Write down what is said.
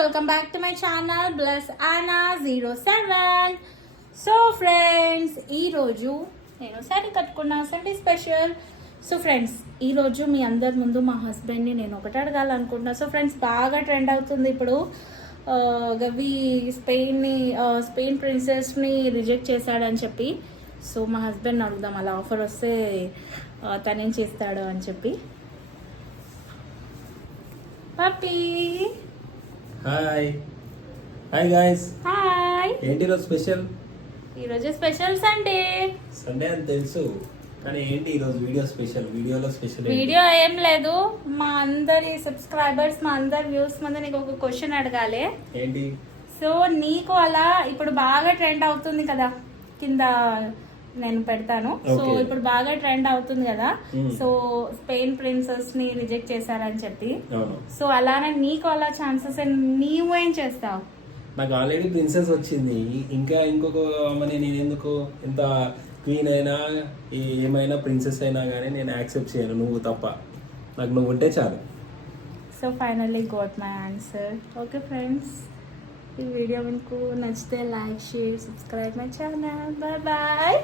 Welcome back to my channel bless Ana 07. So friends, ఈరోజు నేను శారీ కట్టుకున్నా, సండే స్పెషల్. సో ఫ్రెండ్స్, ఈరోజు మీ అందరి ముందు మా హస్బెండ్ని నేను ఒకటి అడగాలనుకుంటున్నా. సో ఫ్రెండ్స్, బాగా ట్రెండ్ అవుతుంది ఇప్పుడు గవి స్పెయిన్ ప్రిన్సెస్ని రిజెక్ట్ చేశాడని చెప్పి. సో మా హస్బెండ్ని అడుగుదాం, అలా ఆఫర్ వస్తే తనేం చేస్తాడు అని చెప్పి. Puppy, hi hi guys. Hi. ఏంటి ఈరోజు స్పెషల్? ఈరోజు స్పెషల్ సండే అని తెలుసు, కానీ ఏంటి ఈరోజు వీడియో స్పెషల్? వీడియోలో స్పెషల్ వీడియో ఏం లేదు, మా అందరి సబ్స్క్రైబర్స్, మా అందరి వ్యూస్ ముందు నీకు ఒక క్వశ్చన్ అడగాలి. ఏంటి? సో నీకు అలా ఇప్పుడు బాగా ట్రెండ్ అవుతుంది కదా, కింద నేను పెడతాను. సో ఇప్పుడు బాగా ట్రెండ్ అవుతుంది కదా, సో స్పెయిన్ ప్రిన్సెస్ ని రిజెక్ట్ చేశారని చెప్పి. సో అలానే నీకు అలా ఛాన్సెస్ నీవు ఏం చేస్తావు? నాకు ఆల్రెడీ ప్రిన్సెస్ వచ్చింది, ఇంకా ఇంకొక ఆమెని నేను ఎందుకు? ఎంత క్వీన్ అయినా ఏమైనా ప్రిన్సెస్ అయినా కానీ నేను యాక్సెప్ట్ చేయను, నువ్వు తప్ప. నాకు నువ్వు ఉంటే చాలు. So finally got my answer. Okay friends, ఈ వీడియో మీకు నచ్చితే like, share, subscribe my channel. Bye bye.